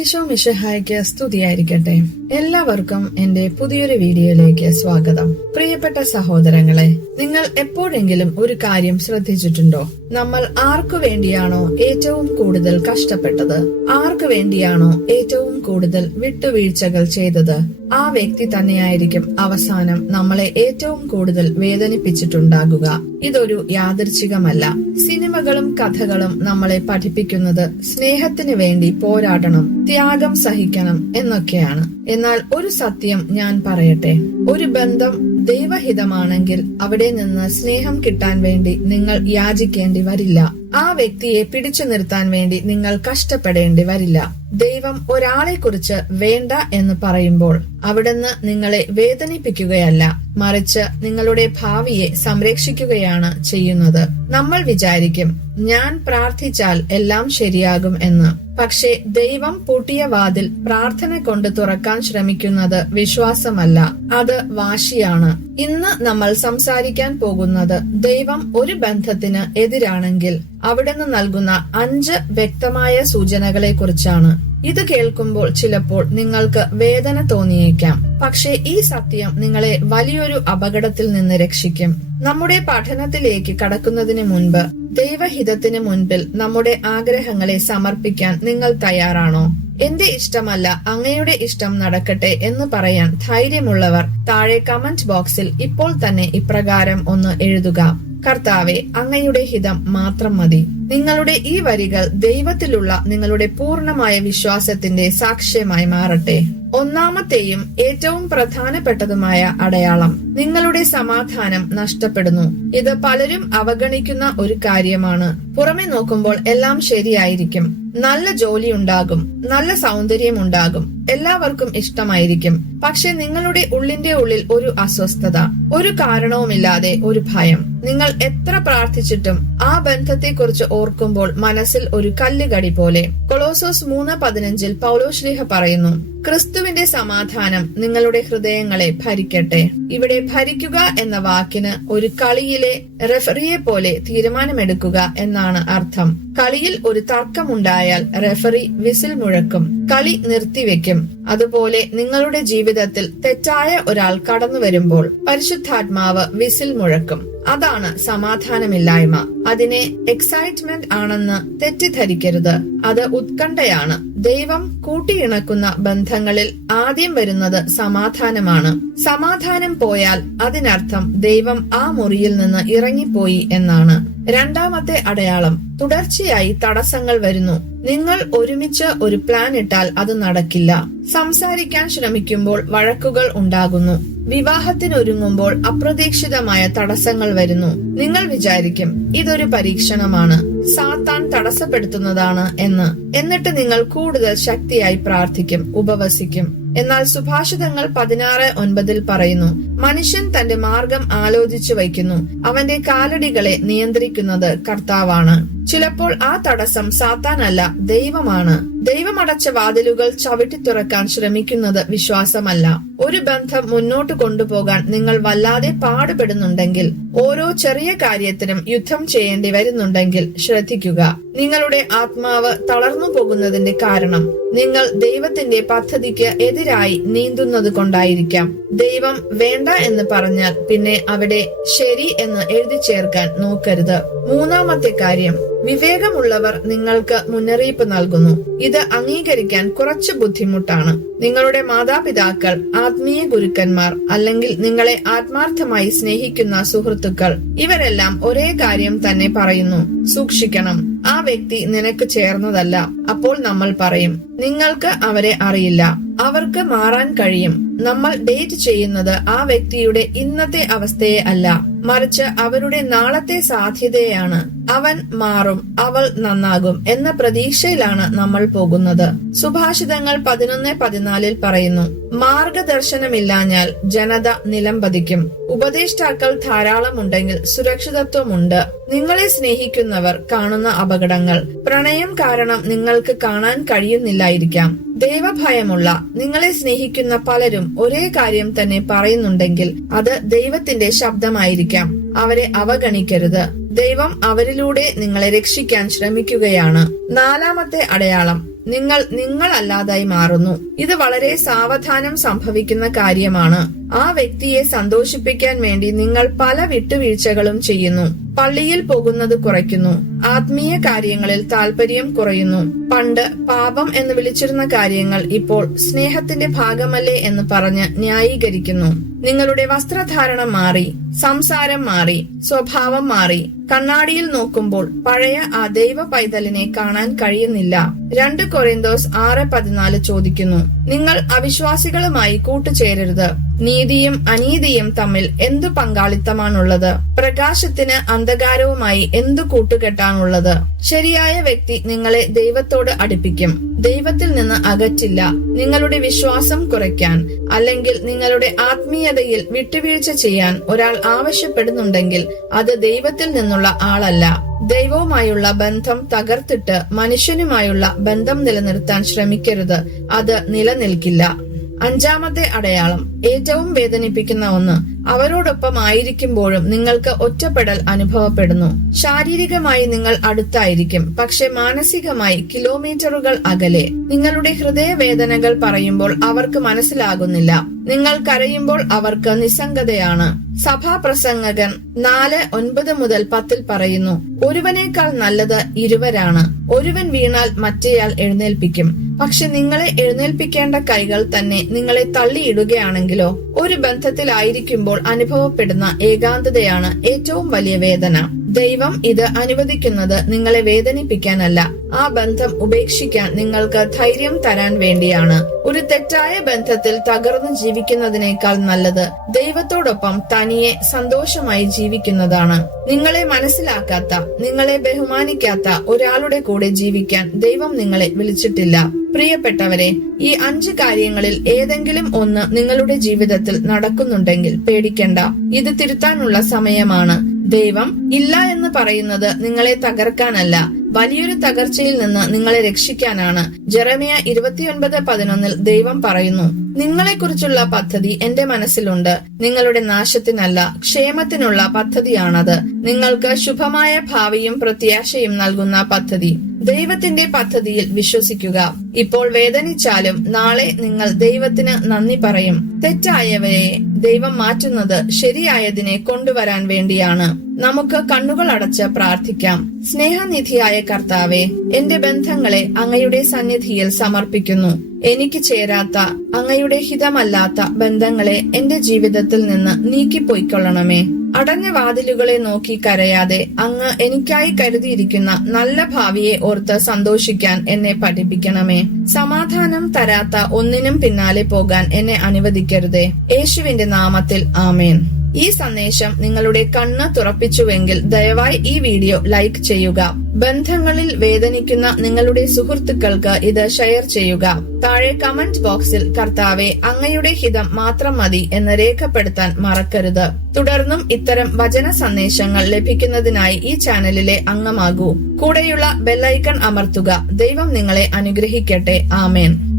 ഈശോ മിഷഹായ്ക്ക് സ്തുതിയായിരിക്കട്ടെ. എല്ലാവർക്കും എന്റെ പുതിയൊരു വീഡിയോയിലേക്ക് സ്വാഗതം. പ്രിയപ്പെട്ട സഹോദരങ്ങളെ നിങ്ങൾ എപ്പോഴെങ്കിലും ഒരു കാര്യം ശ്രദ്ധിച്ചിട്ടുണ്ടോ? നമ്മൾ ആർക്കു വേണ്ടിയാണോ ഏറ്റവും കൂടുതൽ കഷ്ടപ്പെട്ടത്? ആർക്കു വേണ്ടിയാണോ ഏറ്റവും കൂടുതൽ വിട്ടുവീഴ്ചകൾ ചെയ്തത്? ആ വ്യക്തി തന്നെയായിരിക്കും അവസാനം നമ്മളെ ഏറ്റവും കൂടുതൽ വേദനിപ്പിച്ചിട്ടുണ്ടാകുക. ഇതൊരു യാദൃച്ഛികമല്ല. സിനിമകളും കഥകളും നമ്മളെ പഠിപ്പിക്കുന്നത് സ്നേഹത്തിന് വേണ്ടി പോരാടണം ത്യാഗം സഹിക്കണം എന്നൊക്കെയാണ്. എന്നാൽ ഒരു സത്യം ഞാൻ പറയട്ടെ. ഒരു ബന്ധം ദൈവഹിതമാണെങ്കിൽ അവിടെ നിന്ന് സ്നേഹം കിട്ടാൻ വേണ്ടി നിങ്ങൾ യാചിക്കേണ്ടി വരില്ല. ആ വ്യക്തിയെ പിടിച്ചു നിർത്താൻ വേണ്ടി നിങ്ങൾ കഷ്ടപ്പെടേണ്ടി വരില്ല. ദൈവം ഒരാളെ കുറിച്ച് വേണ്ട എന്ന് പറയുമ്പോൾ അവിടുന്ന് നിങ്ങളെ വേദനിപ്പിക്കുകയല്ല മറിച്ച് നിങ്ങളുടെ ഭാവിയെ സംരക്ഷിക്കുകയാണ് ചെയ്യുന്നത്. നമ്മൾ വിചാരിക്കും ഞാൻ പ്രാർത്ഥിച്ചാൽ എല്ലാം ശരിയാകും എന്ന്. പക്ഷേ ദൈവം പൂട്ടിയ വാതിൽ പ്രാർത്ഥന കൊണ്ട് തുറക്കാൻ ശ്രമിക്കുന്നത് വിശ്വാസമല്ല അത് വാശിയാണ്. ഇന്ന് നമ്മൾ സംസാരിക്കാൻ പോകുന്നത് ദൈവം ഒരു ബന്ധത്തിന് എതിരാണെങ്കിൽ അവിടുന്ന് നൽകുന്ന അഞ്ച് വ്യക്തമായ സൂചനകളെ കുറിച്ചാണ് ഇത് കേൾക്കുമ്പോൾ ചിലപ്പോൾ നിങ്ങൾക്ക് വേദന തോന്നിയേക്കാം. പക്ഷേ ഈ സത്യം നിങ്ങളെ വലിയൊരു അപകടത്തിൽ നിന്ന് രക്ഷിക്കും. നമ്മുടെ പഠനത്തിലേക്ക് കടക്കുന്നതിന് മുൻപ് ദൈവഹിതത്തിന് മുൻപിൽ നമ്മുടെ ആഗ്രഹങ്ങളെ സമർപ്പിക്കാൻ നിങ്ങൾ തയ്യാറാണോ? എന്റെ ഇഷ്ടമല്ല അങ്ങയുടെ ഇഷ്ടം നടക്കട്ടെ എന്ന് പറയാൻ ധൈര്യമുള്ളവർ താഴെ കമന്റ് ബോക്സിൽ ഇപ്പോൾ തന്നെ ഇപ്രകാരം ഒന്ന് എഴുതുക. കർത്താവെ അങ്ങയുടെ ഹിതം മാത്രം മതി. നിങ്ങളുടെ ഈ വരികൾ ദൈവത്തിലുള്ള നിങ്ങളുടെ പൂർണമായ വിശ്വാസത്തിന്റെ സാക്ഷ്യമായി മാറട്ടെ. ഒന്നാമത്തെയും ഏറ്റവും പ്രധാനപ്പെട്ടതുമായ അടയാളം നിങ്ങളുടെ സമാധാനം നഷ്ടപ്പെടുന്നു. ഇത് പലരും അവഗണിക്കുന്ന ഒരു കാര്യമാണ്. പുറമെ നോക്കുമ്പോൾ എല്ലാം ശരിയായിരിക്കും. നല്ല ജോലി ഉണ്ടാകും. നല്ല സൗന്ദര്യം ഉണ്ടാകും. എല്ലാവർക്കും ഇഷ്ടമായിരിക്കും. പക്ഷെ നിങ്ങളുടെ ഉള്ളിന്റെ ഉള്ളിൽ ഒരു അസ്വസ്ഥത ഒരു കാരണവുമില്ലാതെ ഒരു ഭയം. നിങ്ങൾ എത്ര പ്രാർത്ഥിച്ചിട്ടും ആ ബന്ധത്തെക്കുറിച്ച് ഓർക്കുമ്പോൾ മനസ്സിൽ ഒരു കല്ലുകടി പോലെ. കൊളോസോസ് മൂന്ന് പതിനഞ്ചിൽ പൗലോശ്ലീഹ പറയുന്നു ക്രിസ്തുവിന്റെ സമാധാനം നിങ്ങളുടെ ഹൃദയങ്ങളെ ഭരിക്കട്ടെ. ഇവിടെ ഭരിക്കുക എന്ന വാക്കിന് ഒരു കളിയിലെ റെഫറിയെ പോലെ തീരുമാനമെടുക്കുക എന്നാണ് അർത്ഥം. കളിയിൽ ഒരു തർക്കമുണ്ടായാൽ റെഫറി വിസിൽ മുഴക്കും കളി നിർത്തിവെക്കും. അതുപോലെ നിങ്ങളുടെ ജീവിതത്തിൽ തെറ്റായ ഒരാൾ കടന്നു വരുമ്പോൾ പരിശുദ്ധാത്മാവ് വിസിൽ മുഴക്കും. അതാണ് സമാധാനമില്ലായ്മ. അതിനെ എക്സൈറ്റ്മെന്റ് ആണെന്ന് തെറ്റിദ്ധരിക്കരുത്. അത് ഉത്കണ്ഠയാണ്. ദൈവം കൂട്ടിയിണക്കുന്ന ബന്ധങ്ങളിൽ ആദ്യം വരുന്നത് സമാധാനമാണ്. സമാധാനം പോയാൽ അതിനർത്ഥം ദൈവം ആ മുറിയിൽ നിന്ന് ഇറങ്ങിപ്പോയി എന്നാണ്. രണ്ടാമത്തെ അടയാളം തുടർച്ചയായി തടസ്സങ്ങൾ വരുന്നു. നിങ്ങൾ ഒരുമിച്ച് ഒരു പ്ലാൻ ഇട്ടാൽ അത് നടക്കില്ല. സംസാരിക്കാൻ ശ്രമിക്കുമ്പോൾ വഴക്കുകൾ ഉണ്ടാകുന്നു. വിവാഹത്തിനൊരുങ്ങുമ്പോൾ അപ്രതീക്ഷിതമായ തടസ്സങ്ങൾ വരുന്നു. നിങ്ങൾ വിചാരിക്കും ഇതൊരു പരീക്ഷണമാണ്. സാത്താൻ തടസ്സപ്പെടുത്തുന്നതാണ് എന്ന്. എന്നിട്ട് നിങ്ങൾ കൂടുതൽ ശക്തിയായി പ്രാർത്ഥിക്കും ഉപവസിക്കും. എന്നാൽ സുഭാഷിതങ്ങൾ പതിനാറ് ഒൻപതിൽ പറയുന്നു മനുഷ്യൻ തന്റെ മാർഗം ആലോചിച്ചു വയ്ക്കുന്നു. അവന്റെ കാലടികളെ നിയന്ത്രിക്കുന്നത് കർത്താവാണ്. ചിലപ്പോൾ ആ തടസ്സം സാത്താനല്ല ദൈവമാണ്. ദൈവമടച്ച വാതിലുകൾ ചവിട്ടി തുറക്കാൻ ശ്രമിക്കുന്നത് വിശ്വാസമല്ല. ഒരു ബന്ധം മുന്നോട്ട് കൊണ്ടുപോകാൻ നിങ്ങൾ വല്ലാതെ പാടുപെടുന്നുണ്ടെങ്കിൽ ഓരോ ചെറിയ കാര്യത്തിനും യുദ്ധം ചെയ്യേണ്ടി വരുന്നുണ്ടെങ്കിൽ ശ്രദ്ധിക്കുക. നിങ്ങളുടെ ആത്മാവ് തളർന്നു പോകുന്നതിന്റെ കാരണം നിങ്ങൾ ദൈവത്തിന്റെ പദ്ധതിക്ക് എതിരായി നീന്തുന്നത് കൊണ്ടായിരിക്കാം. ദൈവം വേണ്ട എന്ന് പറഞ്ഞാൽ പിന്നെ അവിടെ ശരി എന്ന് എഴുതി ചേർക്കാൻ നോക്കരുത്. മൂന്നാമത്തെ കാര്യം വിവേകമുള്ളവർ നിങ്ങൾക്ക് മുന്നറിയിപ്പ് നൽകുന്നു. ഇത് അംഗീകരിക്കാൻ കുറച്ച് ബുദ്ധിമുട്ടാണ്. നിങ്ങളുടെ മാതാപിതാക്കൾ ആത്മീയ ഗുരുക്കന്മാർ അല്ലെങ്കിൽ നിങ്ങളെ ആത്മാർത്ഥമായി സ്നേഹിക്കുന്ന സുഹൃത്തുക്കൾ ഇവരെല്ലാം ഒരേ കാര്യം തന്നെ പറയുന്നു. സൂക്ഷിക്കണം. ആ വ്യക്തി നിനക്ക് ചേർന്നതല്ല. അപ്പോൾ നമ്മൾ പറയും നിങ്ങൾക്ക് അവരെ അറിയില്ല. അവർക്ക് മാറാൻ കഴിയും. നമ്മൾ ഡേറ്റ് ചെയ്യുന്നത് ആ വ്യക്തിയുടെ ഇന്നത്തെ അവസ്ഥയെ അല്ല. മറിച്ച് അവരുടെ നാളത്തെ സാധ്യതയാണ് അവൻ മാറും അവൾ നന്നാകും എന്ന പ്രതീക്ഷയിലാണ് നമ്മൾ പോകുന്നത്. സുഭാഷിതങ്ങൾ പതിനൊന്ന് പതിനാലിൽ പറയുന്നു മാർഗദർശനമില്ലാഞ്ഞാൽ ജനത നിലംപതിക്കും ഉപദേഷ്ടാക്കൾ ധാരാളമുണ്ടെങ്കിൽ സുരക്ഷിതത്വമുണ്ട്. നിങ്ങളെ സ്നേഹിക്കുന്നവർ കാണുന്ന അപകടങ്ങൾ. പ്രണയം കാരണം നിങ്ങൾക്ക് കാണാൻ കഴിയുന്നില്ലായിരിക്കാം. ദൈവഭയമുള്ള നിങ്ങളെ സ്നേഹിക്കുന്ന പലരും ഒരേ കാര്യം തന്നെ പറയുന്നുണ്ടെങ്കിൽ അത് ദൈവത്തിന്റെ ശബ്ദമായിരിക്കാം. അവരെ അവഗണിക്കരുത്. ദൈവം അവരിലൂടെ നിങ്ങളെ രക്ഷിക്കാൻ ശ്രമിക്കുകയാണ്. നാലാമത്തെ അടയാളം നിങ്ങൾ നിങ്ങളല്ലാതായി മാറുന്നു. ഇത് വളരെ സാവധാനം സംഭവിക്കുന്ന കാര്യമാണ്. ആ വ്യക്തിയെ സന്തോഷിപ്പിക്കാൻ വേണ്ടി നിങ്ങൾ പല വിട്ടുവീഴ്ചകളും ചെയ്യുന്നു. പള്ളിയിൽ പോകുന്നത് കുറയ്ക്കുന്നു. ആത്മീയ കാര്യങ്ങളിൽ താല്പര്യം കുറയുന്നു. പണ്ട് പാപം എന്ന് വിളിച്ചിരുന്ന കാര്യങ്ങൾ ഇപ്പോൾ സ്നേഹത്തിന്റെ ഭാഗമല്ലേ എന്ന് പറഞ്ഞ് ന്യായീകരിക്കുന്നു. നിങ്ങളുടെ വസ്ത്രധാരണം മാറി സംസാരം മാറി സ്വഭാവം മാറി. കണ്ണാടിയിൽ നോക്കുമ്പോൾ പഴയ ആ ദൈവ പൈതലിനെ കാണാൻ കഴിയുന്നില്ല. രണ്ട് കൊറിന്തോസ് ആറ് പതിനാല് ചോദിക്കുന്നു. നിങ്ങൾ അവിശ്വാസികളുമായി കൂട്ടുചേരരുത്. നീതിയും അനീതിയും തമ്മിൽ എന്തു പങ്കാളിത്തമാണുള്ളത്? പ്രകാശത്തിന് അന്ധകാരവുമായി എന്തു കൂട്ടുകെട്ടാണുള്ളത്? ശരിയായ വ്യക്തി നിങ്ങളെ ദൈവത്തോട് അടുപ്പിക്കും. ദൈവത്തിൽ നിന്ന് അകറ്റില്ല. നിങ്ങളുടെ വിശ്വാസം കുറയ്ക്കാൻ അല്ലെങ്കിൽ നിങ്ങളുടെ ആത്മീയതയിൽ വിട്ടുവീഴ്ച ചെയ്യാൻ ഒരാൾ ആവശ്യപ്പെടുന്നുണ്ടെങ്കിൽ അത് ദൈവത്തിൽ നിന്നുള്ള ആളല്ല. ദൈവവുമായുള്ള ബന്ധം തകർത്തിട്ട് മനുഷ്യനുമായുള്ള ബന്ധം നിലനിർത്താൻ ശ്രമിക്കരുത്. അത് നിലനിൽക്കില്ല. അഞ്ചാമത്തെ അടയാളം ഏറ്റവും വേദനിപ്പിക്കുന്ന ഒന്ന്. അവരോടൊപ്പം ആയിരിക്കുമ്പോഴും നിങ്ങൾക്ക് ഒറ്റപ്പെടൽ അനുഭവപ്പെടുന്നു. ശാരീരികമായി നിങ്ങൾ അടുത്തായിരിക്കും പക്ഷെ മാനസികമായി കിലോമീറ്ററുകൾ അകലെ. നിങ്ങളുടെ ഹൃദയവേദനകൾ പറയുമ്പോൾ അവർക്ക് മനസ്സിലാകുന്നില്ല. നിങ്ങൾ കരയുമ്പോൾ അവർക്ക് നിസ്സംഗതയാണ്. സഭാപ്രസംഗകൻ നാല് ഒൻപത് മുതൽ പത്തിൽ പറയുന്നു ഒരുവനേക്കാൾ നല്ലത് ഇരുവരാണ്. ഒരുവൻ വീണാൽ മറ്റേയാൾ എഴുന്നേൽപ്പിക്കും. പക്ഷെ നിങ്ങളെ എഴുന്നേൽപ്പിക്കേണ്ട കൈകൾ തന്നെ നിങ്ങളെ തള്ളിയിടുകയാണെങ്കിലോ? ഒരു ബന്ധത്തിലായിരിക്കുമ്പോൾ അനുഭവപ്പെടുന്ന ഏകാന്തതയാണ് ഏറ്റവും വലിയ വേദന. ദൈവം ഇത് അനുവദിക്കുന്നത് നിങ്ങളെ വേദനിപ്പിക്കാനല്ല. ആ ബന്ധം ഉപേക്ഷിക്കാൻ നിങ്ങൾക്ക് ധൈര്യം തരാൻ വേണ്ടിയാണ്. ഒരു തെറ്റായ ബന്ധത്തിൽ തകർന്നു ജീവിക്കുന്നതിനേക്കാൾ നല്ലത് ദൈവത്തോടൊപ്പം തനിയെ സന്തോഷമായി ജീവിക്കുന്നതാണ്. നിങ്ങളെ മനസ്സിലാക്കാത്ത നിങ്ങളെ ബഹുമാനിക്കാത്ത ഒരാളുടെ കൂടെ ജീവിക്കാൻ ദൈവം നിങ്ങളെ വിളിച്ചിട്ടില്ല. പ്രിയപ്പെട്ടവരെ ഈ അഞ്ച് കാര്യങ്ങളിൽ ഏതെങ്കിലും ഒന്ന് നിങ്ങളുടെ ജീവിതത്തിൽ നടക്കുന്നുണ്ടെങ്കിൽ പേടിക്കണ്ട. ഇത് തിരുത്താനുള്ള സമയമാണ്. ദൈവം ഇല്ല എന്ന് പറയുന്നത് നിങ്ങളെ തകർക്കാനല്ല. വലിയൊരു തകർച്ചയിൽ നിന്ന് നിങ്ങളെ രക്ഷിക്കാനാണ്. ജെറമിയ ഇരുപത്തിയൊൻപത് പതിനൊന്നിൽ ദൈവം പറയുന്നു നിങ്ങളെക്കുറിച്ചുള്ള പദ്ധതി എന്റെ മനസ്സിലുണ്ട്. നിങ്ങളുടെ നാശത്തിനല്ല ക്ഷേമത്തിനുള്ള പദ്ധതിയാണത്. നിങ്ങൾക്ക് ശുഭമായ ഭാവിയും പ്രത്യാശയും നൽകുന്ന പദ്ധതി. ദൈവത്തിന്റെ പദ്ധതിയിൽ വിശ്വസിക്കുക. ഇപ്പോൾ വേദനിച്ചാലും നാളെ നിങ്ങൾ ദൈവത്തിന് നന്ദി പറയും. തെറ്റായവയെ ദൈവം മാറ്റുന്നത് ശരിയായതിനെ കൊണ്ടുവരാൻ വേണ്ടിയാണ്. നമുക്ക് കണ്ണുകൾ അടച്ച് പ്രാർത്ഥിക്കാം. സ്നേഹനിധിയായ കർത്താവെ എന്റെ ബന്ധങ്ങളെ അങ്ങയുടെ സന്നിധിയിൽ സമർപ്പിക്കുന്നു. എനിക്ക് ചേരാത്ത അങ്ങയുടെ ഹിതമല്ലാത്ത ബന്ധങ്ങളെ എന്റെ ജീവിതത്തിൽ നിന്ന് നീക്കിപ്പോയിക്കൊള്ളണമേ. അടഞ്ഞ വാതിലുകളെ നോക്കി കരയാതെ അങ്ങ് എനിക്കായി കരുതിയിരിക്കുന്ന നല്ല ഭാവിയെ ഓർത്ത് സന്തോഷിക്കാൻ എന്നെ പഠിപ്പിക്കണമേ. സമാധാനം തരാത്ത ഒന്നിനും പിന്നാലെ പോകാൻ എന്നെ അനുവദിക്കരുതേ. യേശുവിന്റെ നാമത്തിൽ ആമേൻ. ഈ സന്ദേശം നിങ്ങളുടെ കണ്ണ് തുറപ്പിച്ചുവെങ്കിൽ ദയവായി ഈ വീഡിയോ ലൈക്ക് ചെയ്യുക. ബന്ധങ്ങളിൽ വേദനിക്കുന്ന നിങ്ങളുടെ സുഹൃത്തുക്കൾക്ക് ഇത് ഷെയർ ചെയ്യുക. താഴെ കമന്റ് ബോക്സിൽ കർത്താവെ അങ്ങയുടെ ഹിതം മാത്രം മതി എന്ന് രേഖപ്പെടുത്താൻ മറക്കരുത്. തുടർന്നും ഇത്തരം വചന സന്ദേശങ്ങൾ ലഭിക്കുന്നതിനായി ഈ ചാനലിലെ അംഗമാകൂ. കൂടെയുള്ള ബെല്ലൈക്കൺ അമർത്തുക. ദൈവം നിങ്ങളെ അനുഗ്രഹിക്കട്ടെ. ആമേൻ.